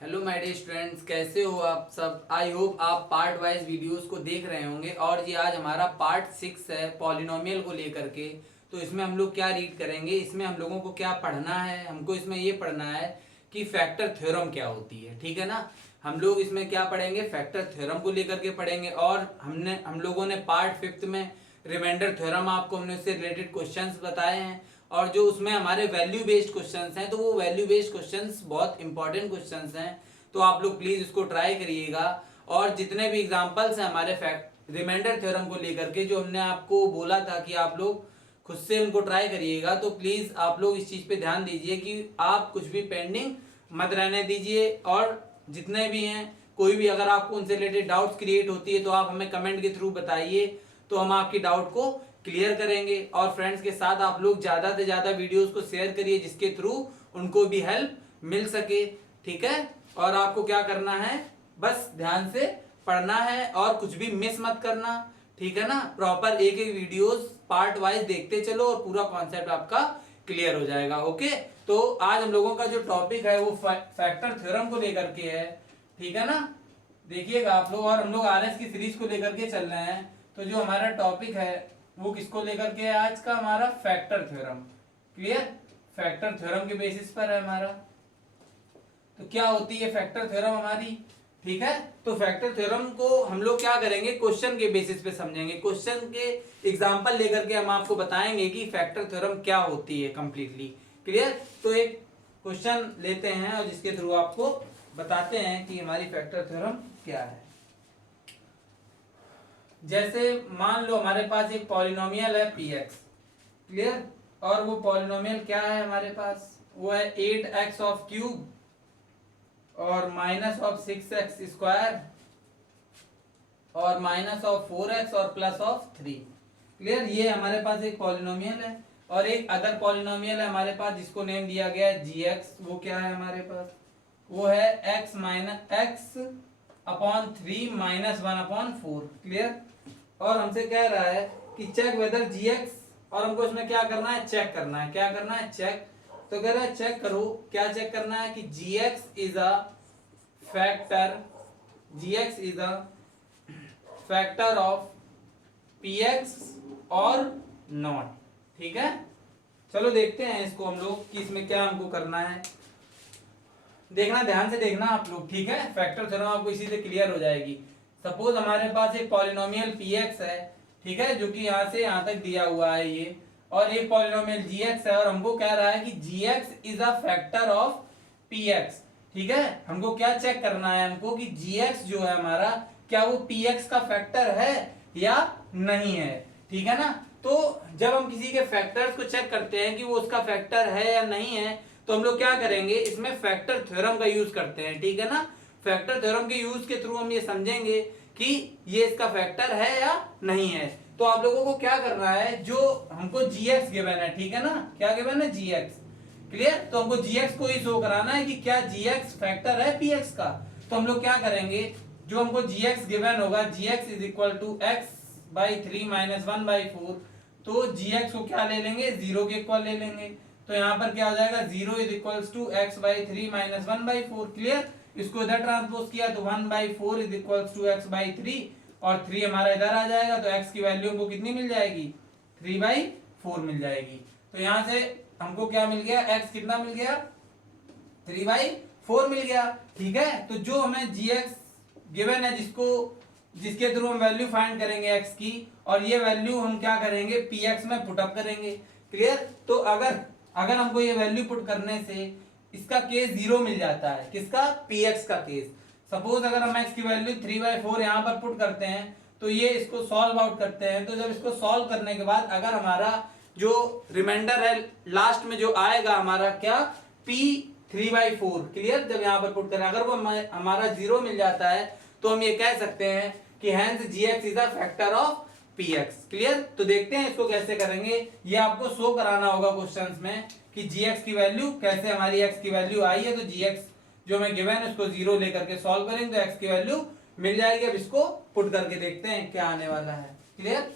Hello my dear students, कैसे हो आप सब। आई होप आप पार्ट वाइज वीडियोस को देख रहे होंगे। और ये आज हमारा पार्ट 6 है पॉलिनोमियल को लेकर के। तो इसमें हम लोग क्या रीड करेंगे, इसमें हम लोगों को क्या पढ़ना है, हमको इसमें ये पढ़ना है कि फैक्टर थ्योरम क्या होती है। ठीक है ना। हम लोग इसमें क्या पढ़ेंगे, फैक्टर थ्योरम को लेकर के पढ़ेंगे। और हम लोगों ने पार्ट 5 में रिमाइंडर थ्योरम आपको हमने उससे रिलेटेड क्वेश्चंस बताए हैं। और जो उसमें हमारे वैल्यू बेस्ड क्वेश्चंस हैं, तो वो वैल्यू बेस्ड क्वेश्चंस बहुत इंपॉर्टेंट क्वेश्चंस हैं। तो आप लोग प्लीज इसको ट्राई करिएगा। और जितने भी एग्जांपल्स हैं हमारे फैक्ट रिमाइंडर थ्योरम को लेकर के, जो हमने आपको बोला था कि आप लोग खुद से उनको ट्राई करिएगा, तो प्लीज आप लोग इस चीज पे ध्यान दीजिए कि आप कुछ भी पेंडिंग मत रहने दीजिए। और जितने भी हैं, कोई भी अगर आपको उनसे रिलेटेड डाउट्स क्रिएट होती है तो आप हमें कमेंट के थ्रू बताइए, तो हम आपकी डाउट को क्लियर करेंगे। और फ्रेंड्स के साथ आप लोग ज्यादा से ज्यादा वीडियोस को शेयर करिए, जिसके थ्रू उनको भी हेल्प मिल सके। ठीक है। और आपको क्या करना है, बस ध्यान से पढ़ना है और कुछ भी मिस मत करना। ठीक है ना। प्रॉपर एक एक वीडियोस पार्ट वाइज देखते चलो और पूरा कॉन्सेप्ट आपका क्लियर हो जाएगा। ओके। तो आज हम लोगों का जो टॉपिक है वो फैक्टर थ्योरम को लेकर के है। ठीक है ना। देखिएगा आप लोग। और हम लोग आरएस की सीरीज को लेकर के चल रहे हैं। तो जो हमारा टॉपिक है वो किसको लेकर के है आज का, हमारा factor theorem. Clear. Factor theorem के बेसिस पर है हमारा। तो क्या होती है फैक्टर थ्योरम हमारी। ठीक है। तो फैक्टर थ्योरम को हम लोग क्या करेंगे, क्वेश्चन के बेसिस पे समझेंगे। क्वेश्चन के एग्जांपल लेकर के हम आपको बताएंगे कि फैक्टर थ्योरम क्या होती है कंप्लीटली। क्लियर। तो एक क्वेश्चन लेते हैं और जिसके थ्रू आपको बताते हैं कि हमारी फैक्टर थ्योरम क्या है। जैसे मान लो हमारे पास एक पॉलिनोमियल है px। क्लियर। और वो पॉलिनोमियल क्या है हमारे पास, वो है 8x ऑफ क्यूब और माइनस ऑफ 6x स्क्वायर और माइनस ऑफ 4x और प्लस ऑफ 3। क्लियर। ये हमारे पास एक पॉलिनोमियल है। और एक अदर पॉलिनोमियल है हमारे पास जिसको नेम दिया गया है gx। वो क्या है हमारे पास, वो है x minus x upon 3 minus 1/4। Clear. और हमसे कह रहा है कि चेक वेदर gx, और हमको इसमें क्या करना है, चेक करना है। क्या करना है, चेक। तो कह रहा है चेक करो, क्या चेक करना है कि gx is a factor, gx is a factor of px और नॉट। ठीक है। चलो देखते हैं इसको हम लोग कि इसमें क्या हमको करना है। देखना, ध्यान से देखना आप लोग। ठीक है। फैक्टर थ्योरम आपको इसी से क्लियर हो जाएगी। सपोज हमारे पास एक पॉलिनोमियल px है। ठीक है। जो कि यहां से यहां तक दिया हुआ है ये। और एक पॉलिनोमियल gx है और हमको कह रहा है कि gx is a factor of px। ठीक है। हमको क्या चेक करना है, हमको कि gx जो है हमारा, क्या वो px का फैक्टर है या नहीं है। ठीक है ना। तो जब हम किसी के फैक्टर्स को चेक करते हैं कि वो उसका फैक्टर है या नहीं है, तो हम लोग क्या करेंगे, इसमें फैक्टर थ्योरम का यूज करते हैं। ठीक है ना। फैक्टर थ्योरम के यूज के थ्रू हम ये समझेंगे कि ये इसका फैक्टर है या नहीं है। तो आप लोगों को क्या करना है, जो हमको gx गिवन है, ठीक है ना, क्या गिवन है, gx। क्लियर। तो हमको gx को ही शो कराना है कि क्या gx फैक्टर है px का। तो हम लोग क्या करेंगे, जो हमको gx गिवन होगा, gx is equal to x by 3 minus 1/4। तो gx को क्या ले लेंगे, 0 के इक्वल ले लेंगे। तो यहां पर क्या हो जाएगा, 0 is equals to x by 3 minus 1/4। Clear. इसको इधर ट्रांसपोज किया तो 1/4 is equals to x by 3, और 3 हमारा इधर आ जाएगा। तो x की वैल्यू हमको कितनी मिल जाएगी, 3/4 मिल जाएगी। तो यहां से हमको क्या मिल गया, x कितना मिल गया, 3/4 मिल गया। ठीक है। तो जो हमें gx गिवन है, जिसके थ्रू हम वैल्यू फाइंड करेंगे x की, और ये वैल्यू हम क्या करेंगे, px में पुटअप करेंगे। क्लियर। तो अगर हमको ये वैल्यू पुट करने से इसका केस 0 मिल जाता है, किसका, px का केस। सपोज अगर हम x की वैल्यू 3/4 यहां पर पुट करते हैं, तो ये इसको सॉल्व आउट करते हैं। तो जब इसको सॉल्व करने के बाद अगर हमारा जो रिमाइंडर है लास्ट में जो आएगा हमारा, क्या, p 3/4। क्लियर। जब यहां पर पुट करें, अगर वो हमारा 0 मिल जाता है, तो हम ये कह सकते हैं कि hence gx is a factor of px। Clear. तो देखते हैं इसको कैसे करेंगे। ये आपको शो कराना होगा क्वेश्चंस में कि gx की वैल्यू कैसे, हमारी x की वैल्यू आई है तो gx जो हमें गिवन है उसको 0 लेकर के सॉल्व करेंगे तो x की वैल्यू मिल जाएगी। अब इसको पुट करके देखते हैं क्या आने वाला है। क्लियर।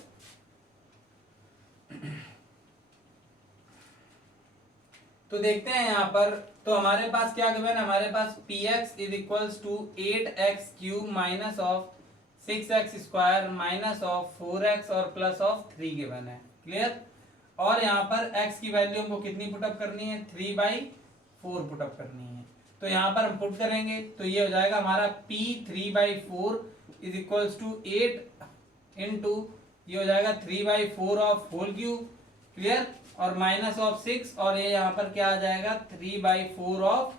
तो देखते हैं यहाँ पर, तो हमारे पास क्या गिवन है, हमारे पास px is equals to 8x cube minus of 6x square minus of 4x और प्लस ऑफ 3 गिवन है। क्लियर। और यहाँ पर x की वैल्यू हमको कितनी पुटअप करनी है, 3/4 पुटअप करनी है। तो यहाँ पर हम पुट करेंगे तो ये हो जाएगा हमारा p 3/4 is equals to 8 into ये हो जाएगा 3/4 ऑफ होल क्यूब। क्लियर। और माइनस ऑफ 6 और ये यहाँ पर क्या आ जाएगा 3/4 of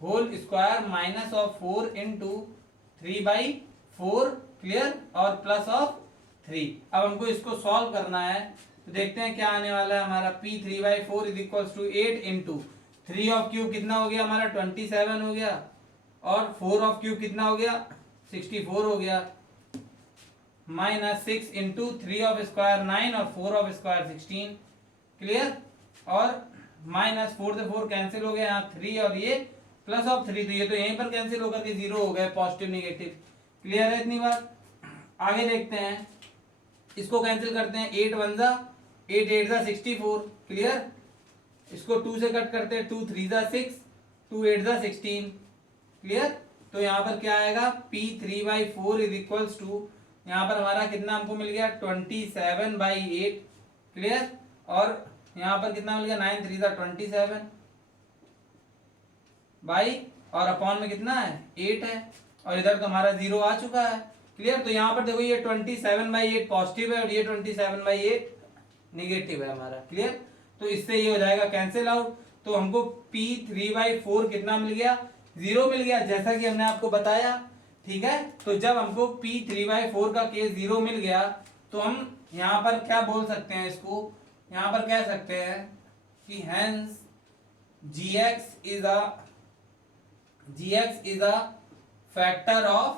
whole square minus of 4 into 3/4। Clear. और प्लस ऑफ 3। अब हमको इसको सॉल्व करना है तो देखते हैं क्या आने वाला है हमारा p 3/4 is equals to 8 into 3 of cube कितना हो गया हमारा 27 हो गया, और 4 ऑफ क्यूब कितना हो गया 64 हो गया, माइनस 6 इंटू 3 ऑफ स्क्वायर 9 और 4 ऑफ स्क्वायर 16। क्लियर। और माइनस 4 से 4 कैंसिल हो गया, यहाँ 3 और ये प्लस ऑफ 3, तो ये तो यहीं पर कैंसिल होकर के 0 हो गए, पॉजिटिव निगेटिव। क्लियर है इतनी बात। आगे देखते हैं, इसको कैंसिल करते हैं, 8 1 जा 8 8 जा 64। क्लियर। इसको 2 से कट करते हैं, 2 3 जा 6 2 8 जा 16। क्लियर। तो यहाँ पर क्या आएगा p 3/4 इज इक्वल्स टू, यहाँ पर हमारा कितना हमको मिल गया 27/8। क्लियर। और यहाँ पर कितना मिल गया 9 3 जा 27 बाई, और अपॉन में कितना है 8 है, और इधर तो हमारा 0 आ चुका है। क्लियर। तो यहाँ पर देखो ये 27/8 पॉजिटिव है और ये 27/8 निगेटिव है हमारा। क्लियर। तो इससे ये हो जाएगा कैंसिल आउट। तो हमको p 3/4 कितना मिल गया 0 मिल गया, जैसा कि हमने आपको बताया। ठीक है। तो जब हमको p 3/4 का केस 0 मिल गया तो हम यहाँ पर क्या बोल सकते हैं, इसको यहाँ पर कह सकते हैं कि hence gx is a factor of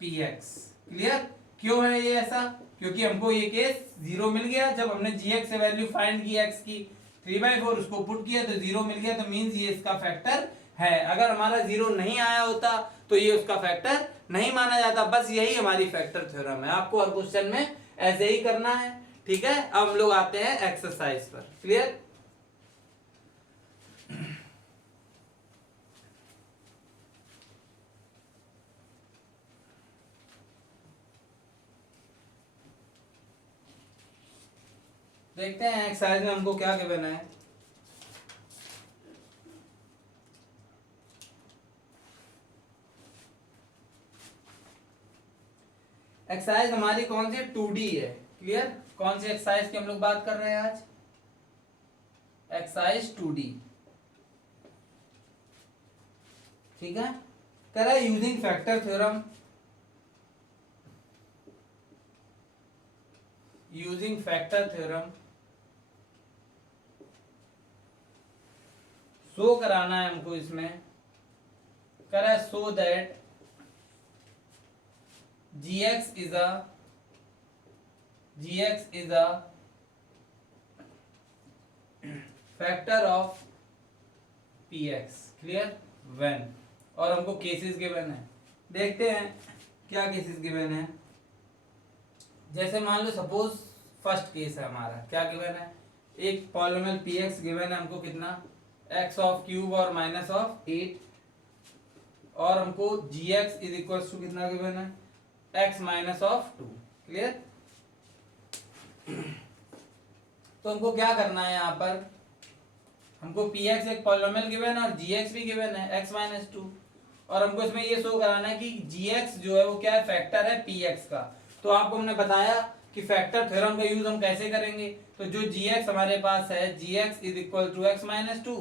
px। Clear. क्यों है ये ऐसा, क्योंकि हमको ये केस 0 मिल गया, जब हमने gx से वैल्यू फाइंड की x की 3/4 उसको पुट किया तो 0 मिल गया, तो मींस ये इसका फैक्टर है। अगर हमारा 0 नहीं आया होता तो ये उसका फैक्टर नहीं माना जाता। बस यही हमारी फैक्टर थ्योरम है, आपको हर क्वेश्चन में ऐसे ही करना है। ठीक है। अब हम लोग आते हैं एक्सरसाइज पर। क्लियर। देखते हैं एक्सरसाइज में हमको क्या गिवन है। एक्सरसाइज हमारी कौन सी 2D है। क्लियर। कौन सी एक्सरसाइज की हम लोग बात कर रहे हैं आज, एक्सरसाइज 2D। ठीक है। कह रहा है using factor theorem, using factor theorem show कराना है हमको इसमें। कह रहा है so that gx is a factor of px। Clear. when, और हमको केसेस गिवन है। देखते हैं क्या केसेस गिवन है। जैसे मान लो सपोज फर्स्ट केस है हमारा, क्या गिवन है, एक पॉलिनोमियल px गिवन है हमको कितना x ऑफ क्यूब और माइनस ऑफ 8, और हमको gx इज इक्वल टू कितना गिवन है x माइनस ऑफ 2। क्लियर। तो हमको क्या करना है, यहाँ पर हमको px एक पॉलिनोमियल गिवन है और gx भी गिवन है x माइनस 2, और हमको इसमें ये शो कराना है कि gx जो है वो क्या है फैक्टर है px का। तो आपको हमने बताया कि फैक्टर थ्योरम का यूज हम कैसे करेंगे। तो जो gx हमारे पास है gx is equal to x minus 2,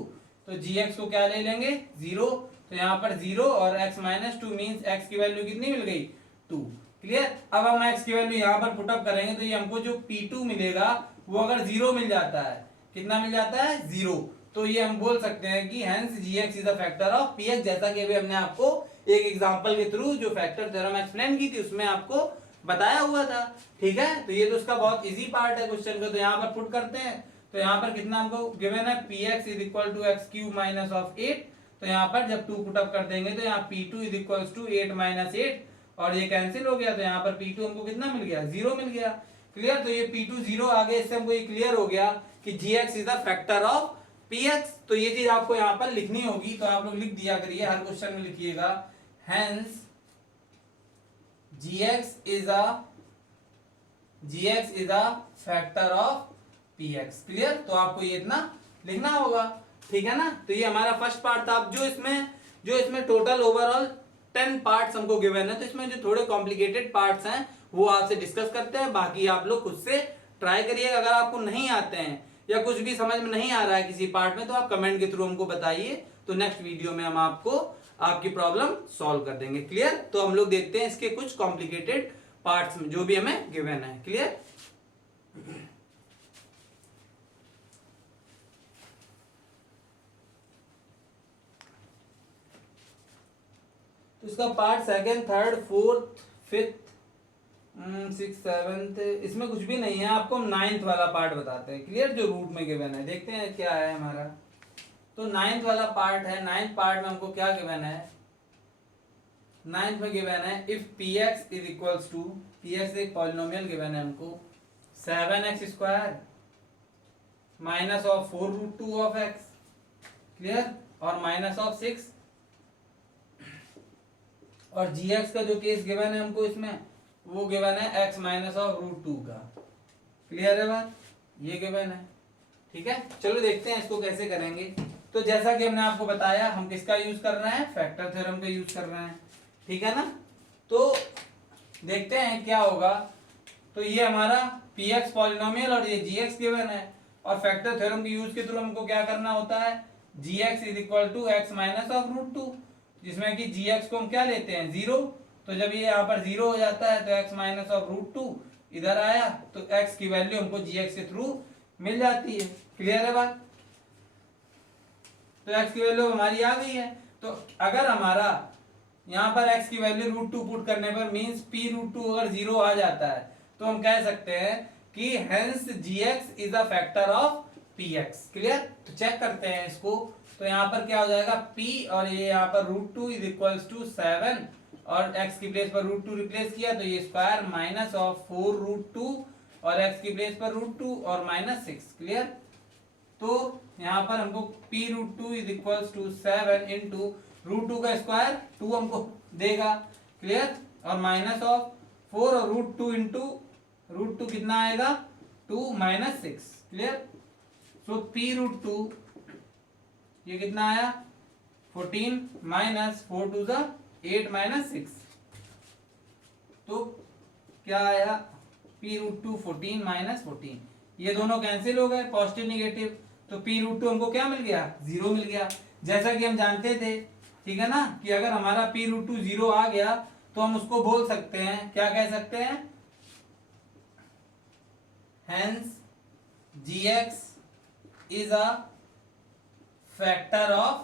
तो gx को क्या ले लेंगे 0, तो यहाँ पर 0 और x माइनस 2 मीन्स x की वैल्यू कितनी मिल गई 2। क्लियर। अब हम x की वैल्यू यहाँ पर पुटअप करेंगे तो ये हमको जो p2 मिलेगा वो अगर 0 मिल जाता है, कितना मिल जाता है 0, तो ये हम बोल सकते हैं कि hence gx is the factor of px। जैसा कि अभी हमने आपको एक एग्जांपल के थ्रू जो फैक्टर थ्योरम एक्सप्लेन की थी उसमें आपको बताया हुआ था। ठीक है। तो ये तो उसका बहुत इजी पार्ट है क्वेश्चन का। तो यहाँ पर पुट करते हैं, तो यहाँ पर कितना हमको गिवन है px is equal to x cube minus of 8। तो यहाँ पर जब 2 पुटअप कर देंगे तो यहाँ p2 is equal to 8 minus 8, और ये कैंसिल हो गया, तो यहाँ पर p2 हमको कितना मिल गया 0 मिल गया। क्लियर। तो ये p2 0 आ गया, इससे हमको ये क्लियर हो गया कि gx is the factor of px। तो ये चीज आपको यहाँ पर लिखनी होगी, तो आप लोग लिख दिया करिए, हर क्वेश्चन में लिखिएगा hence gx is a factor of px। Clear? तो आपको ये इतना लिखना होगा, ठीक है ना। तो ये हमारा फर्स्ट पार्ट था। अब जो इसमें टोटल ओवरऑल 10 पार्ट्स हमको गिवन है, तो इसमें जो थोड़े कॉम्प्लिकेटेड पार्ट्स हैं वो आपसे डिस्कस करते हैं। बाकी आप लोग खुद से ट्राई करिएगा। अगर आपको नहीं आते हैं या कुछ भी समझ में नहीं आ रहा है किसी पार्ट में, तो आप कमेंट के थ्रू हमको बताइए, तो नेक्स्ट वीडियो में हम आपको आपकी प्रॉब्लम सॉल्व कर देंगे। क्लियर? तो हम लोग देखते हैं इसके कुछ कॉम्प्लिकेटेड पार्ट्स में जो भी हमें गिवन है। क्लियर? तो इसका part second, third, fourth, fifth, six, seventh, इसमें कुछ भी नहीं है। आपको हम 9th वाला पार्ट बताते हैं। क्लियर? जो रूट में गिवन है, देखते हैं क्या है हमारा। तो 9th वाला पार्ट है। 9th पार्ट में हमको क्या गिवन है? 9th में गिवन है if px is equals to, px एक पॉलिनोमियल गिवन है हमको 7x स्क्वायर minus of 4 root 2 of x। Clear? और माइनस ऑफ 6। और gx का जो केस गिवन है हमको इसमें, वो गिवन है x माइनस ऑफ रूट 2 का। क्लियर है बात? ये गिवन है, ठीक है। चलो देखते हैं इसको कैसे करेंगे। तो जैसा कि हमने आपको बताया, हम किसका यूज कर रहे हैं? फैक्टर थ्योरम का यूज कर रहे हैं, ठीक है ना। तो देखते हैं क्या होगा। तो ये हमारा px पॉलिनोमियल और ये gx गिवन है, और फैक्टर थ्योरम के यूज के थ्रू हमको क्या करना होता है? gx is equal to x minus of root 2, जिसमें कि gx को हम क्या लेते हैं? 0। तो जब ये यहाँ पर 0 हो जाता है तो x माइनस ऑफ रूट 2 इधर आया, तो x की वैल्यू हमको gx के थ्रू मिल जाती है। क्लियर है बात? तो x की वैल्यू हमारी आ गई है। तो अगर हमारा यहाँ पर x की वैल्यू रूट 2 पुट करने पर मीन्स p रूट 2 अगर 0 आ जाता है, तो हम कह सकते हैं कि hence gx is a factor of px। Clear? तो चेक करते हैं इसको। तो यहाँ पर क्या हो जाएगा? p और ये यहाँ पर रूट 2 इज इक्वल्स टू 7, और x की प्लेस पर रूट 2 रिप्लेस किया, तो ये स्क्वायर माइनस ऑफ 4 रूट 2, और x की प्लेस पर रूट 2 और माइनस 6। क्लियर? तो यहाँ पर हमको p root 2 is equals to 7 into root 2 का स्क्वायर 2 हमको देगा। क्लियर? और माइनस ऑफ 4 और रूट 2 इंटू रूट 2 कितना आएगा? 2 माइनस 6। क्लियर? सो p रूट 2 ये कितना आया? 14 माइनस 4 टू ज़ा 8 माइनस 6। तो क्या आया? p रूट 2 14 माइनस 14, ये दोनों कैंसिल हो गए, पॉजिटिव निगेटिव। तो p रूट 2 हमको क्या मिल गया? 0 मिल गया। जैसा कि हम जानते थे, ठीक है ना, कि अगर हमारा p रूट 2 0 आ गया तो हम उसको बोल सकते हैं, क्या कह सकते हैं? hence gx is a factor of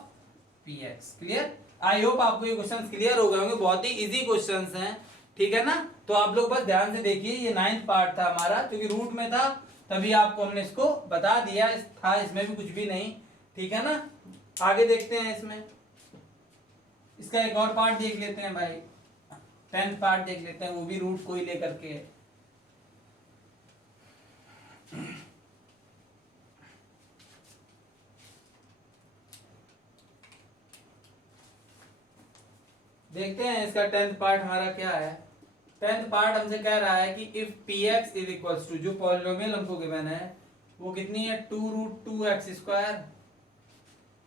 px। Clear? I hope आपको ये क्वेश्चंस क्लियर हो गए होंगे, बहुत ही इजी क्वेश्चंस हैं, ठीक है ना। तो आप लोग बस ध्यान से देखिए, ये 9th पार्ट था हमारा, क्योंकि रूट में था तभी आपको हमने इसको बता दिया था, इसमें भी कुछ भी नहीं, ठीक है ना। आगे देखते हैं इसमें, इसका एक और पार्ट देख लेते हैं भाई, 10th पार्ट देख लेते हैं, वो भी रूट को ही लेकर के है। देखते हैं इसका 10th पार्ट हमारा क्या है। 10th पार्ट हमसे कह रहा है कि if px is equals to, जो पॉलिनोमियल हमको गिवन है वो कितनी है? 2 रूट 2 एक्स स्क्वायर।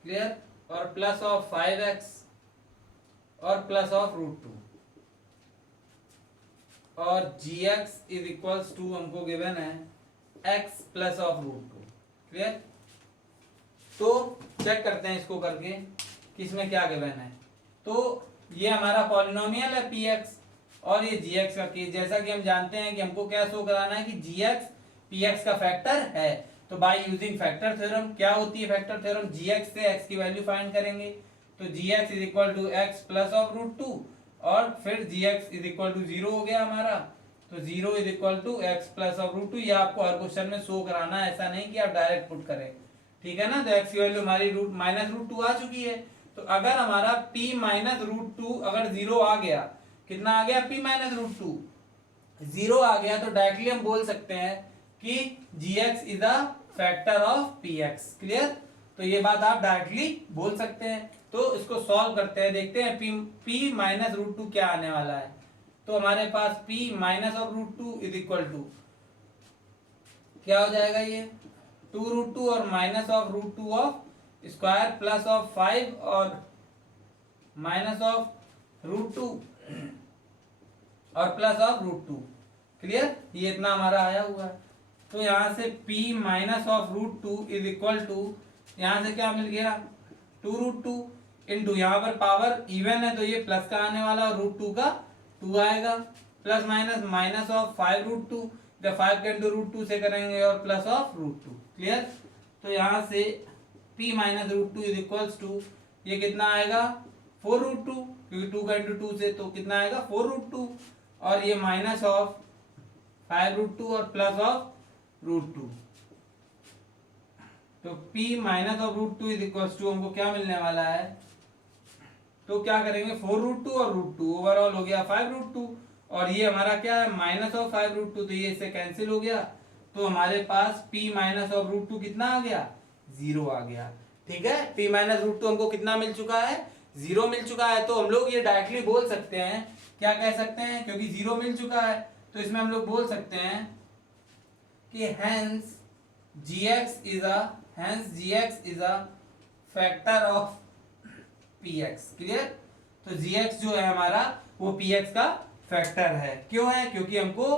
क्लियर? और प्लस ऑफ 5x और प्लस ऑफ रूट 2, और gx इज इक्वल्स टू हमको गिवन है x plus of root 2। Clear? तो चेक करते हैं इसको करके कि इसमें क्या गिवन है। तो ये हमारा पॉलिनोमियल है px, और ये gx का केस, जैसा कि हम जानते हैं कि हमको क्या शो कराना है कि gx px का फैक्टर है। तो बाय यूजिंग फैक्टर थ्योरम, क्या होती है फैक्टर थ्योरम? gx से x की वैल्यू फाइंड करेंगे, तो gx is equal to x plus of root 2, और फिर gx इज इक्वल टू 0 हो गया हमारा, तो 0 is equal to x plus of root 2। ये आपको हर क्वेश्चन में शो कराना है, ऐसा नहीं कि आप डायरेक्ट पुट करें, ठीक है ना। तो x की वैल्यू हमारी माइनस रूट 2 आ चुकी है। तो अगर हमारा p माइनस रूट 2 अगर 0 आ गया, कितना आ गया? p माइनस रूट 2 0 आ गया, तो डायरेक्टली हम बोल सकते हैं कि gx is a factor of px। Clear? तो तो ये बात आप डायरेक्टली बोल सकते हैं। तो इसको सॉल्व करते हैं, देखते हैं p माइनस रूट टू क्या आने वाला है। तो हमारे पास p minus of root two is equal to क्या हो जाएगा, ये 2 रूट टू और minus of root two of square plus of 5 और माइनस ऑफ रूट टू और plus of root two. Clear, ये इतना हमारा आया हुआ है। तो यहां से p minus of root two is equal to, यहां से क्या मिल गया 2 रूट टू इंटू, यहाँ पर पावर इवन है तो ये प्लस का आने वाला और रूट टू का 2 आएगा, plus minus minus of 5 root two, जब 5 का इंटू रूट टू से करेंगे और plus of root two. Clear, तो यहाँ से p minus root two is equals to ये कितना आएगा 4 रूट टू, क्योंकि 2 का इंटू 2 से तो कितना आएगा 4 रूट टू, और ये माइनस ऑफ 5 रूट टू और प्लस ऑफ रूट टू। तो p minus of root two is equals to हमको क्या मिलने वाला है, तो क्या करेंगे 4 रूट टू और रूट टू, ओवरऑल हो गया 5 रूट टू, और ये हमारा क्या है माइनस ऑफ 5 रूट टू, तो ये इससे कैंसिल हो गया। तो हमारे पास p minus of root two कितना आ गया 0 आ गया। ठीक है, p माइनस रूट टू हमको कितना मिल चुका है 0 मिल चुका है। तो हम लोग ये डायरेक्टली बोल सकते हैं, क्या कह सकते हैं, क्योंकि 0 मिल चुका है तो इसमें हम लोग बोल सकते हैं कि hence gx is a factor of px। Clear, तो gx जो है हमारा वो px का फैक्टर है। क्यों है, क्योंकि हमको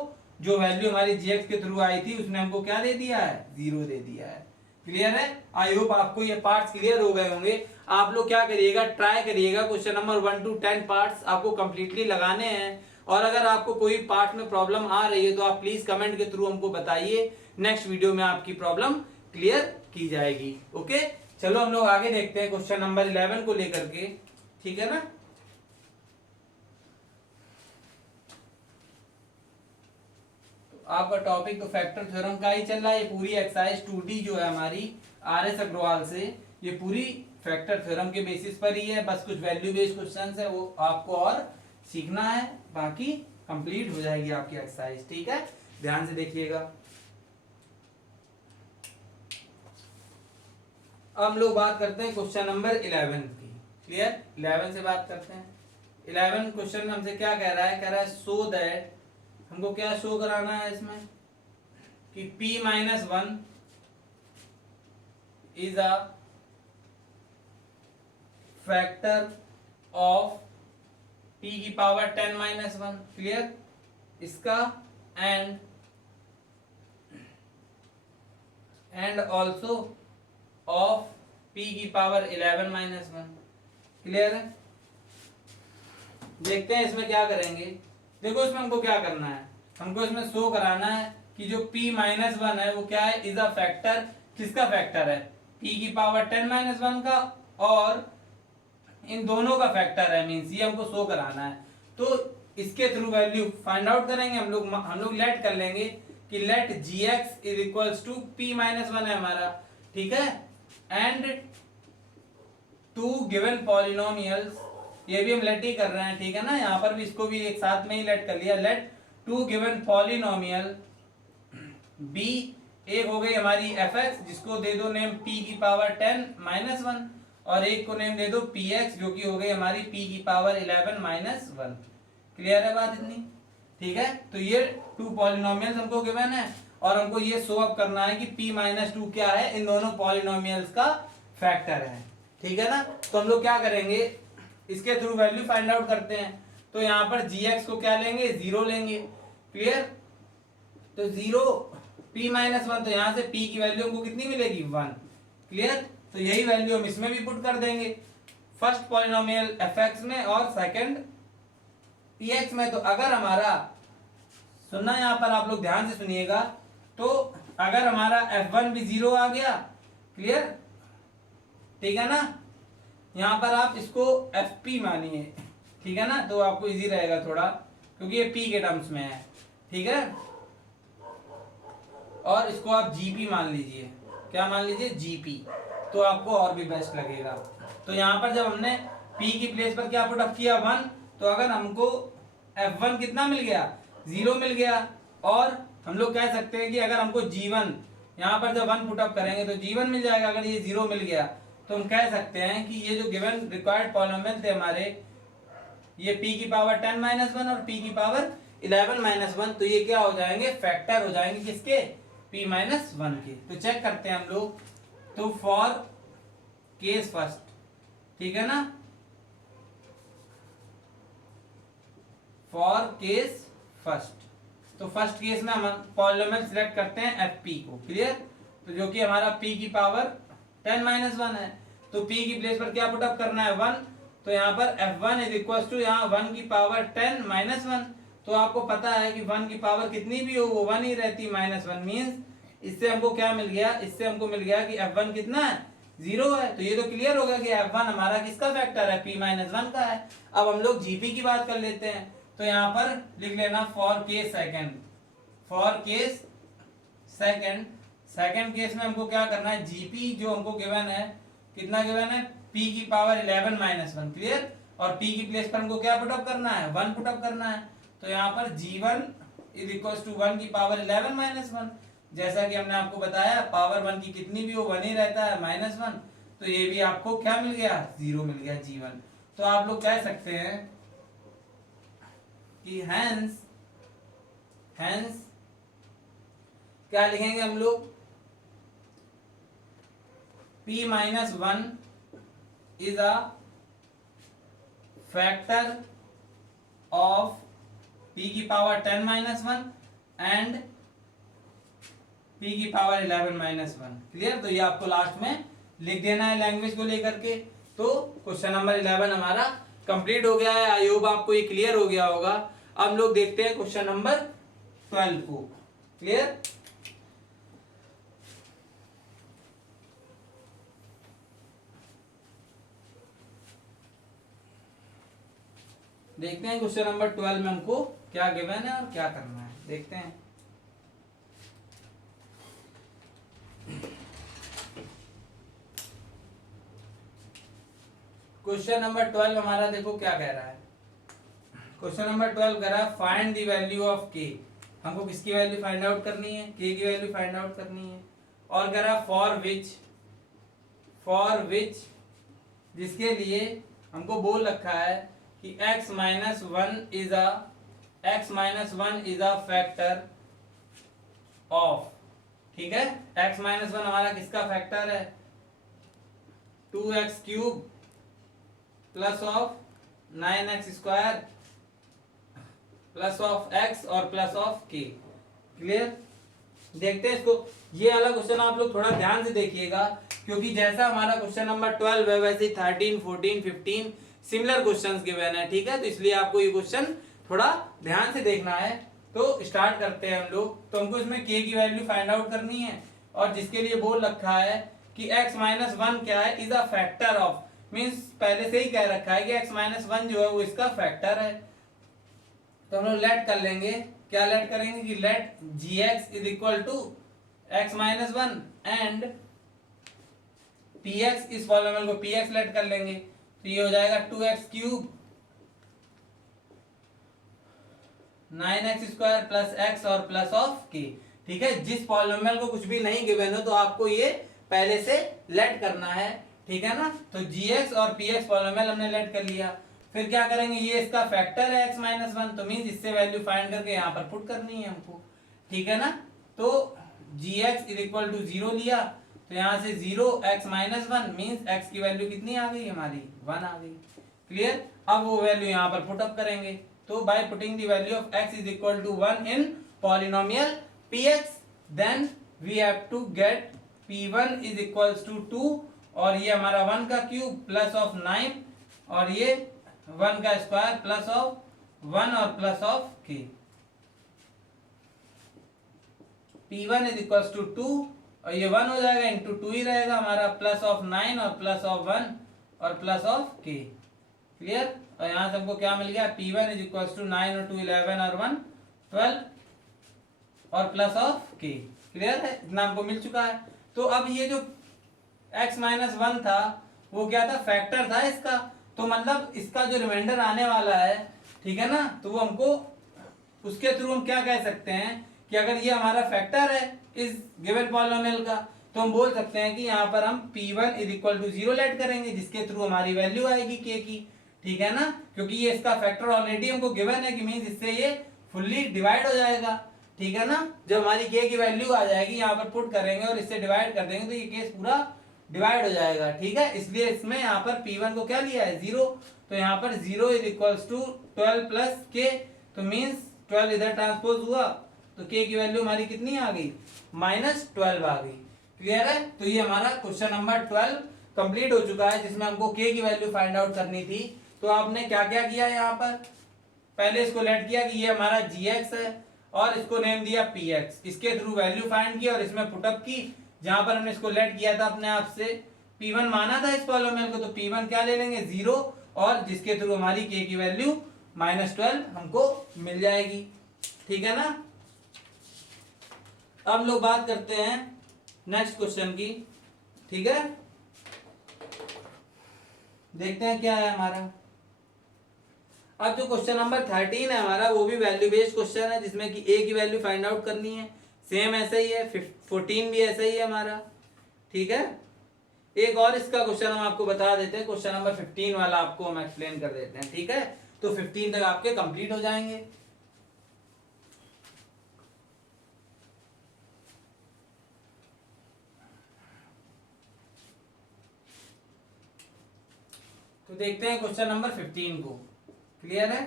जो वैल्यू हमारी gx के थ्रू आई थी उसने हमको क्या दे दिया है 0 दे दिया है। क्लियर है, आई होप आपको ये पार्ट्स क्लियर हो गए होंगे। आप लोग क्या करिएगा, ट्राई करिएगा क्वेश्चन नंबर 1 to 10 पार्ट्स आपको कंप्लीटली लगाने हैं, और अगर आपको कोई पार्ट में प्रॉब्लम आ रही है तो आप प्लीज कमेंट के थ्रू हमको बताइए, नेक्स्ट वीडियो में आपकी प्रॉब्लम क्लियर की जाएगी। ओके, चलो हम लोग आगे देखते हैं क्वेश्चन नंबर 11 को लेकर के। ठीक है ना, तो आपका टॉपिक तो फैक्टर थ्योरम का ही चल रहा है। ये पूरी एक्सरसाइज 2D जो है हमारी RS अग्रवाल से, ये पूरी फैक्टर थ्योरम के बेसिस पर ही है। बस कुछ वैल्यू बेस्ड क्वेश्चंस है वो आपको और सीखना है, बाकी कंप्लीट हो जाएगी आपकी एक्सरसाइज। ठीक है, ध्यान से देखिएगा। अब हम लोग बात करते हैं क्वेश्चन नंबर 11 की। क्लियर, 11 से बात करते हैं। 11 क्वेश्चन में हमसे क्या कह रहा है, कह रहा है सो दैट, हमको क्या शो कराना है इसमें कि p minus 1 is a factor of p की पावर 10 माइनस 1। क्लियर, इसका एंड ऑल्सो ऑफ p की पावर 11 माइनस 1। क्लियर है, देखते हैं इसमें क्या करेंगे। देखो इसमें हमको क्या करना है, हमको इसमें शो कराना है कि जो p माइनस 1 है वो क्या है, इज अ फैक्टर, किसका फैक्टर है p की पावर 10 माइनस 1 का, और इन दोनों का फैक्टर है, मींस ये हमको शो कराना है। तो इसके थ्रू वैल्यू फाइंड आउट करेंगे हम लोग लेट कर लेंगे कि let gx is equals to p minus 1 है हमारा। ठीक है, एंड टू गिवन पॉलिनोमियल्स, ये भी हम लेट ही कर रहे हैं। ठीक है ना, यहाँ पर भी इसको भी एक साथ में ही लेट कर लिया। Let to given polynomial b, एक हो गई हमारी fx जिसको दे दो नेम p की पावर 10 माइनस 1, और एक को नेम दे दो px जो कि हो गई हमारी p की पावर 11 माइनस 1। क्लियर है बात इतनी। ठीक है, तो ये 2 पॉलिनोमियल्स हमको गिवन है, और हमको ये शो अप करना है कि p माइनस 2 क्या है, इन दोनों पॉलिनोमियल्स का फैक्टर है। ठीक है ना, तो हम लोग क्या करेंगे, इसके थ्रू वैल्यू फाइंड आउट करते हैं। तो यहाँ पर gx को क्या लेंगे 0 लेंगे। क्लियर, तो 0 p माइनस 1, तो यहाँ से p की वैल्यू हमको कितनी मिलेगी 1। क्लियर, तो यही वैल्यू हम इसमें भी पुट कर देंगे, फर्स्ट पॉलिनोमियल fx में और सेकंड px में। तो अगर हमारा, सुनना यहाँ पर आप लोग ध्यान से सुनिएगा, तो अगर हमारा f1 भी 0 आ गया, क्लियर, ठीक है ना, यहाँ पर आप इसको fp मानिए। ठीक है ना, तो आपको इजी रहेगा थोड़ा, क्योंकि ये p के टर्म्स में है। ठीक है, और इसको आप gp मान लीजिए। क्या मान लीजिए, gp, तो आपको और भी बेस्ट लगेगा। तो यहाँ पर जब हमने p की प्लेस पर क्या पुट अप किया 1, तो अगर हमको f1 कितना मिल गया 0 मिल गया, और हम लोग कह सकते हैं कि अगर हमको g1 यहाँ पर जब 1 पुटअप करेंगे तो g1 मिल जाएगा। अगर ये 0 मिल गया तो हम कह सकते हैं कि ये जो गिवन रिक्वायर्ड पॉलिनोमियल थे हमारे, ये p की पावर 10 माइनस 1 और p की पावर 11 माइनस 1, तो ये क्या हो जाएंगे, फैक्टर हो जाएंगे किसके, p माइनस 1 के। तो चेक करते हैं हम लोग। तो फॉर केस फर्स्ट, ठीक है ना, फॉर केस फर्स्ट, तो फर्स्ट केस में हम पॉलिनोमियल सिलेक्ट करते हैं fp को, क्लियर। तो जो कि हमारा p की पावर 10 माइनस 1 है, तो p की प्लेस पर क्या पुटअप करना है, 1। तो यहाँ पर f1 इज इक्वल टू यहाँ 1 की पावर 10 माइनस 1। तो आपको पता है कि 1 की पावर कितनी भी हो वो 1 ही रहती, माइनस 1 मीन्स इससे हमको क्या मिल गया, इससे हमको मिल गया कि f1 कितना है, 0 है। तो ये तो क्लियर होगा कि f1 हमारा किसका फैक्टर है, p माइनस 1 का है। अब हम लोग gp की बात कर लेते हैं। तो यहाँ पर लिख लेना for case second, for case second, second case में हमको क्या करना है, gp जो हमको गिवन है, कितना गिवन है, p की पावर 11 माइनस 1, क्लियर। और p की प्लेस पर हमको क्या पुटअप करना है, 1 पुटअप करना है। तो यहाँ पर g1 इज इक्वल टू 1 की पावर 11 माइनस 1। जैसा कि हमने आपको बताया पावर 1 की कितनी भी हो 1 ही रहता है, माइनस 1। तो ये भी आपको क्या मिल गया, 0 मिल गया g1। तो आप लोग कह सकते हैं कि हैंस क्या लिखेंगे हम लोग, p minus 1 is a factor of p की पावर 10 माइनस 1 एंड p की पावर 11 माइनस 1, क्लियर। तो ये आपको लास्ट में लिख देना है लैंग्वेज को लेकर के। तो क्वेश्चन नंबर 11 हमारा कंप्लीट हो गया है। आई होप आपको ये क्लियर हो गया होगा। अब हम लोग देखते हैं क्वेश्चन नंबर 12 को, क्लियर। देखते हैं क्वेश्चन नंबर 12 में हमको क्या गिवन है और क्या करना है, देखते हैं। क्वेश्चन नंबर 12 हमारा देखो क्या कह रहा है। क्वेश्चन नंबर 12 कह रहा है find the value of k। हमको किसकी वैल्यू फाइंड आउट करनी है, k की वैल्यू फाइंड आउट करनी है। और कह रहा है फॉर विच जिसके लिए हमको बोल रखा है कि x minus one is a factor of, ठीक है। x माइनस 1 हमारा किसका फैक्टर है, 2x cube plus of 9x square plus of x और प्लस ऑफ k, क्लियर। देखते हैं इसको। ये वाला क्वेश्चन आप लोग थोड़ा ध्यान से देखिएगा, क्योंकि जैसा हमारा क्वेश्चन नंबर 12 है वैसे 13, 14, 15 सिमिलर क्वेश्चंस गिवन है, ठीक है। तो इसलिए आपको ये क्वेश्चन थोड़ा ध्यान से देखना है। तो स्टार्ट करते हैं हम लोग। तो हमको इसमें k की वैल्यू फाइंड आउट करनी है, और जिसके लिए बोल रखा है कि x माइनस 1 क्या है, is a factor of, means पहले से ही कह रखा है कि x माइनस 1 जो है वो इसका फैक्टर है। तो हम लोग लेट कर लेंगे, क्या लेट करेंगे कि let gx is equal to x minus 1 and px, इस पॉलिनोमियल को px लेट कर लेंगे। तो ये हो जाएगा 2x cube 9x square plus x और प्लस ऑफ k, ठीक है। जिस पॉलिनोमियल को कुछ भी नहीं गिवन हो तो आपको ये पहले से लेट करना है, ठीक है ना। तो gx और px पॉलिनोमियल हमने लेट कर लिया। फिर क्या करेंगे, ये इसका फैक्टर है x माइनस 1, तो मीन्स इससे वैल्यू फाइंड करके यहाँ पर पुट करनी है हमको, ठीक है ना। तो gx इज इक्वल टू 0 लिया, तो यहाँ से 0 x माइनस 1 मीन्स x की वैल्यू कितनी आ गई हमारी, 1 आ गई, क्लियर। अब वो वैल्यू यहाँ पर पुट अप करेंगे। तो by putting the value of x is equal to 1 in polynomial px, then we have to get p1 is equals to 2, और ये हमारा 1 का क्यूब प्लस ऑफ 9 और ये 1 का स्क्वायर प्लस ऑफ 1 और plus of k। p1 is equals to 2 और ये 1 हो जाएगा इंटू 2 ही रहेगा हमारा, प्लस ऑफ 9 और प्लस ऑफ 1 और प्लस ऑफ k, क्लियर। और यहां से हमको क्या मिल गया, p1 इज इक्वल्स टू 9 और 2 11 और 1 12 और प्लस ऑफ k, क्लियर है। इतना हमको मिल चुका है। तो अब ये जो x माइनस 1 था वो क्या था, फैक्टर था इसका। तो मतलब इसका जो रिमाइंडर आने वाला है, ठीक है ना, तो वो हमको उसके थ्रू हम क्या कह सकते हैं कि अगर ये हमारा फैक्टर है इस गिवन पॉलिनोमियल का, तो हम बोल सकते हैं कि यहाँ पर हम P1 is equal to 0 late करेंगे, जिसके थ्रू हमारी वैल्यू आएगी k की, ठीक है ना, क्योंकि ये इसका फैक्टर ऑलरेडी हमको गिवन है कि मींस इससे ये फुल्ली डिवाइड हो जाएगा, ठीक है ना। जब हमारी k की वैल्यू आ जाएगी यहाँ पर पुट करेंगे और इससे डिवाइड कर देंगे तो ये केस पूरा डिवाइड हो जाएगा, ठीक है। इसलिए इसमें यहाँ पर P1 को क्या लिया है 0, तो यहाँ पर 0 is equals to 12 plus k, तो मींस 12 इधर ट्रांसपोज हुआ तो k की वैल्यू हमारी कितनी आ गई -12 आ गई, क्लियर है। तो ये हमारा क्वेश्चन नंबर 12 कंप्लीट हो चुका है, जिसमें हमको k की वैल्यू फाइंड आउट करनी थी। तो आपने क्या क्या किया यहाँ पर, पहले इसको लेट किया कि ये हमारा gx है और इसको नेम दिया px, इसके थ्रू वैल्यू फाइंड की और इसमें पुटअप की, जहां पर हमने इसको लेट किया था अपने आप से, P1 माना था इस पॉलिनोमियल को, तो P1 क्या ले लेंगे 0, और जिसके थ्रू हमारी k की वैल्यू -12 हमको मिल जाएगी, ठीक है ना। अब लोग बात करते हैं नेक्स्ट क्वेश्चन की, ठीक है, देखते हैं क्या है हमारा। अब जो क्वेश्चन नंबर 13 है हमारा, वो भी वैल्यू बेस्ड क्वेश्चन है, जिसमें कि a की वैल्यू फाइंड आउट करनी है, सेम ऐसा ही है, 14 भी ऐसा ही है हमारा, ठीक है। एक और इसका क्वेश्चन हम आपको बता देते हैं, क्वेश्चन नंबर 15 वाला आपको हम एक्सप्लेन कर देते हैं, ठीक है। तो 15 तक आपके कंप्लीट हो जाएंगे। तो देखते हैं क्वेश्चन नंबर 15 को, क्लियर है।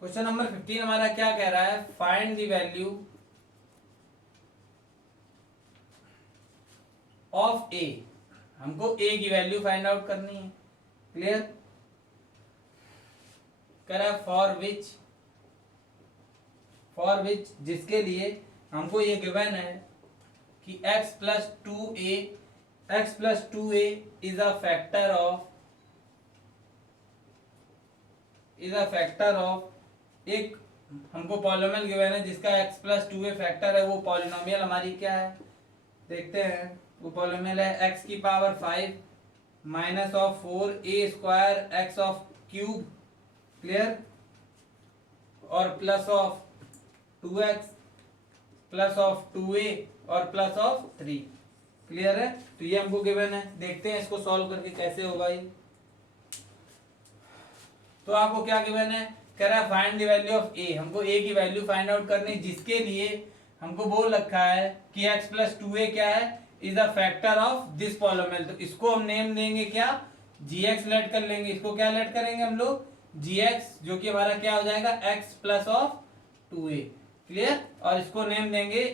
क्वेश्चन नंबर 15 हमारा क्या कह रहा है, find the value of a, हमको a की वैल्यू फाइंड आउट करनी है, क्लियर। कह रहा है फॉर विच जिसके लिए हमको ये गिवन है कि x plus 2a is a factor of एक हमको पॉलिनोमियल गिवन है जिसका x प्लस 2a फैक्टर है, वो पॉलिनोमियल हमारी क्या है देखते हैं। वो पॉलिनोमियल है x की power 5 minus of 4a square x of cube, clear, और plus of 2x plus of 2a और प्लस ऑफ 3, क्लियर है। तो ये हमको गिवन है, देखते हैं इसको सॉल्व करके कैसे होगा ये। तो आपको क्या गिवन है, कह रहा है find the value of a, हमको a की वैल्यू फाइंड आउट करनी, जिसके लिए हमको बोल रखा है कि x प्लस 2a क्या है, is a factor of this polynomial. तो इसको हम नेम देंगे क्या, gx लेट कर लेंगे, इसको क्या लेट करेंगे हम लोग gx, जो कि हमारा क्या हो जाएगा x plus of 2a, clear. और इसको नेम देंगे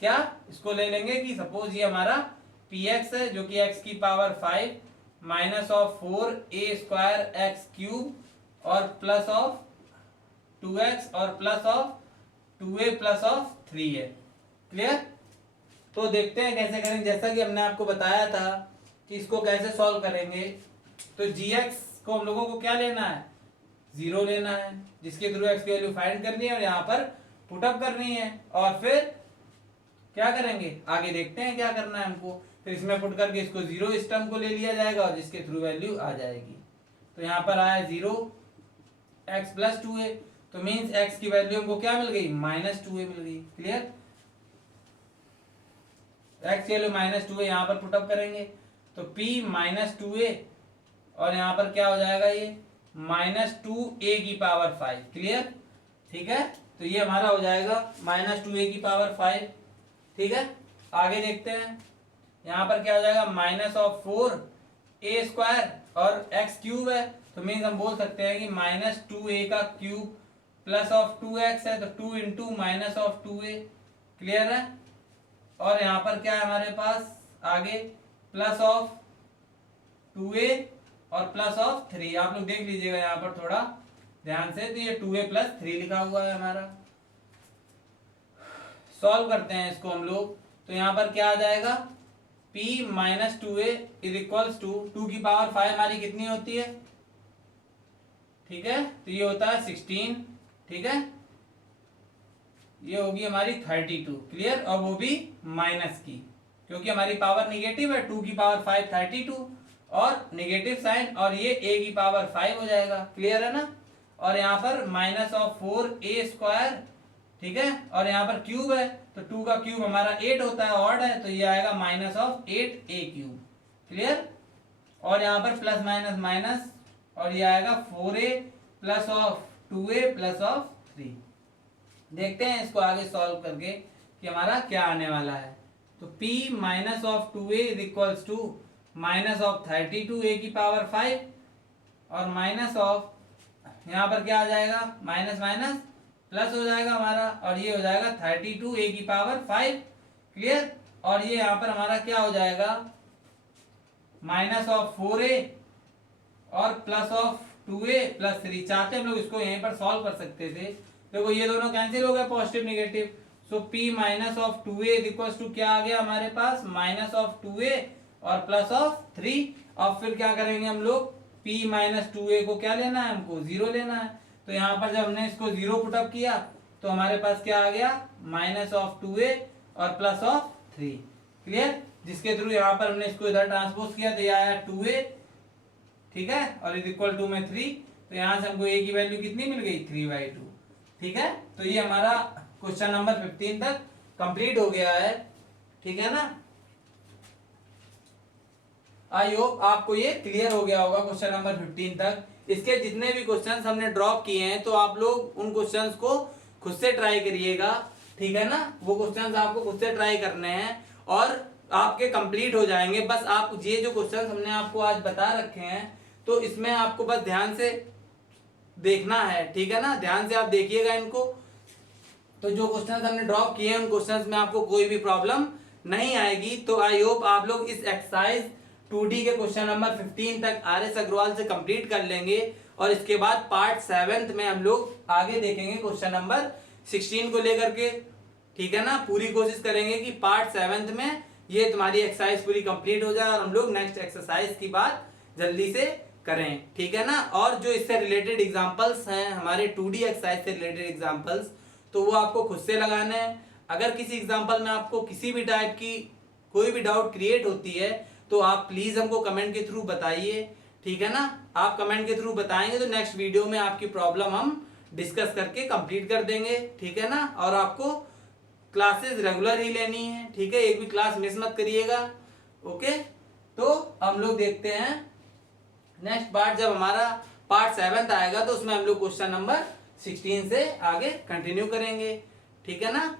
क्या, इसको ले लेंगे कि सपोज ये हमारा px है, जो कि x की power 5 minus of 4a square x cube और प्लस ऑफ 2x और plus of 2a plus of 3 है, क्लियर। तो देखते हैं कैसे करेंगे, जैसा कि हमने आपको बताया था कि इसको कैसे सॉल्व करेंगे। तो gx को हम लोगों को क्या लेना है 0 लेना है, जिसके थ्रू x की वैल्यू फाइंड करनी है और यहाँ पर पुटअप करनी है, और फिर क्या करेंगे आगे देखते हैं क्या करना है हमको। फिर इसमें पुट करके इसको 0 इस टर्म को ले लिया जाएगा और जिसके थ्रू वैल्यू आ जाएगी। तो यहाँ पर आया 0 x प्लस 2a, तो मीन्स x की वैल्यू हमको क्या मिल गई -2a मिल गई, क्लियर। x की वैल्यू -2a यहाँ पर पुटअप करेंगे तो p -2a और यहाँ पर क्या हो जाएगा ये -2a की पावर 5, क्लियर, ठीक है। तो ये हमारा हो जाएगा -2a की पावर 5, ठीक है। आगे देखते हैं, यहाँ पर क्या हो जाएगा माइनस ऑफ 4a स्क्वायर और x क्यूब है, तो मीन्स हम बोल सकते हैं कि -2a का क्यूब प्लस ऑफ 2x है, तो 2 into minus of 2a, clear है। और यहाँ पर क्या है हमारे पास आगे प्लस ऑफ 2a और प्लस ऑफ 3, आप लोग देख लीजिएगा यहाँ पर थोड़ा ध्यान से, तो ये 2a प्लस 3 लिखा हुआ है हमारा। सॉल्व करते हैं इसको हम लोग, तो यहाँ पर क्या आ जाएगा p -2a is equals to 2 की पावर 5 हमारी कितनी होती है, ठीक है, तो ये होता है 16, ठीक है, ये होगी हमारी 32, क्लियर, और वो भी माइनस की, क्योंकि हमारी पावर निगेटिव है, 2 की पावर 5 32 और निगेटिव साइन, और ये a की पावर 5 हो जाएगा, क्लियर है ना। और यहाँ पर माइनस ऑफ 4a स्क्वायर, ठीक है, और यहाँ पर क्यूब है, तो 2 का क्यूब हमारा 8 होता है, ऑड है, तो ये आएगा minus of 8a cube. Clear? और यहाँ पर प्लस माइनस माइनस, और ये आएगा 4a plus of 2a plus of 3। देखते हैं इसको आगे सॉल्व करके कि हमारा क्या आने वाला है। तो p minus of 2a is equals to minus of 32a की पावर 5 और माइनस ऑफ, यहाँ पर क्या आ जाएगा, माइनस माइनस प्लस हो जाएगा हमारा, और ये हो जाएगा 32a की पावर 5। क्लियर? और ये यहाँ पर हमारा क्या हो जाएगा, माइनस ऑफ 4a और प्लस ऑफ 2a प्लस 3। चाहते हम लोग इसको यहीं पर सॉल्व कर सकते थे। देखो ये दोनों कैंसिल हो गए, positive negative. So p minus of 2a is equals to क्या आ गया हमारे पास, माइनस ऑफ 2a और प्लस ऑफ 3। अब फिर क्या करेंगे हम लोग, p माइनस 2a को क्या लेना है, हमको 0 लेना है। तो यहाँ पर जब हमने इसको 0 पुटअप किया तो हमारे पास क्या आ गया, माइनस ऑफ 2a और प्लस ऑफ 3। क्लियर? जिसके थ्रू यहाँ पर हमने इसको इधर ट्रांसपोज किया तो ये आया 2a, ठीक है, और इज इक्वल टू में 3। तो यहाँ से हमको a की वैल्यू कितनी मिल गई, 3/2। ठीक है? तो ये हमारा क्वेश्चन नंबर 15 तक कंप्लीट हो गया है। ठीक है ना? आई होप आपको ये क्लियर हो गया होगा क्वेश्चन नंबर 15 तक। इसके जितने भी क्वेश्चंस हमने ड्रॉप किए हैं तो आप लोग उन क्वेश्चंस को खुद से ट्राई करिएगा। ठीक है ना? वो क्वेश्चंस आपको खुद से ट्राई करने हैं और आपके कंप्लीट हो जाएंगे। बस आप ये जो क्वेश्चंस हमने आपको आज बता रखे हैं तो इसमें आपको बस ध्यान से देखना है। ठीक है ना? ध्यान से आप देखिएगा इनको। तो जो क्वेश्चंस हमने ड्रॉप किए हैं उन क्वेश्चंस में आपको कोई भी प्रॉब्लम नहीं आएगी। तो आई होप आप लोग इस एक्सरसाइज 2D के क्वेश्चन नंबर 15 तक RS अग्रवाल से कंप्लीट कर लेंगे और इसके बाद पार्ट 7 में हम लोग आगे देखेंगे क्वेश्चन नंबर 16 को लेकर के। ठीक है ना? पूरी कोशिश करेंगे कि पार्ट 7 में ये तुम्हारी एक्सरसाइज पूरी कंप्लीट हो जाए और हम लोग नेक्स्ट एक्सरसाइज की बात जल्दी से करें। ठीक है ना? और जो इससे रिलेटेड एग्जांपल्स हैं, हमारे 2D एक्सरसाइज से रिलेटेड एग्जांपल्स, तो वो आपको खुद से लगाने हैं। अगर किसी एग्जांपल में आपको किसी भी टाइप की कोई भी डाउट क्रिएट होती है तो आप प्लीज हमको कमेंट के थ्रू बताइए। ठीक है ना? आप कमेंट के थ्रू बताएंगे तो नेक्स्ट वीडियो में आपकी प्रॉब्लम हम डिस्कस करके कंप्लीट कर देंगे। ठीक है ना? और आपको क्लासेस रेगुलर ही लेनी है। ठीक है? एक भी क्लास मिस मत करिएगा। ओके? तो हम लोग देखते हैं नेक्स्ट पार्ट, जब हमारा पार्ट 7 आएगा तो उसमें हम लोग क्वेश्चन नंबर 16 से आगे कंटिन्यू करेंगे। ठीक है ना?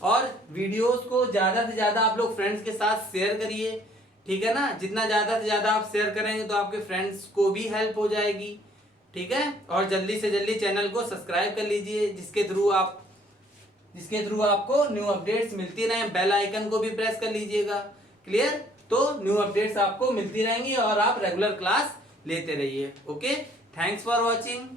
और वीडियोस को ज्यादा से ज्यादा आप लोग फ्रेंड्स के साथ शेयर करिए। ठीक है ना? जितना ज्यादा से ज्यादा आप शेयर करेंगे तो आपके फ्रेंड्स को भी हेल्प हो जाएगी। ठीक है? और जल्दी से जल्दी चैनल को सब्सक्राइब कर लीजिए जिसके थ्रू आपको न्यू अपडेट्स मिलती रहे। बेल आइकन को भी प्रेस कर लीजिएगा। क्लियर? तो न्यू अपडेट्स आपको मिलती रहेंगी और आप रेगुलर क्लास लेते रहिए। ओके? Thanks for watching.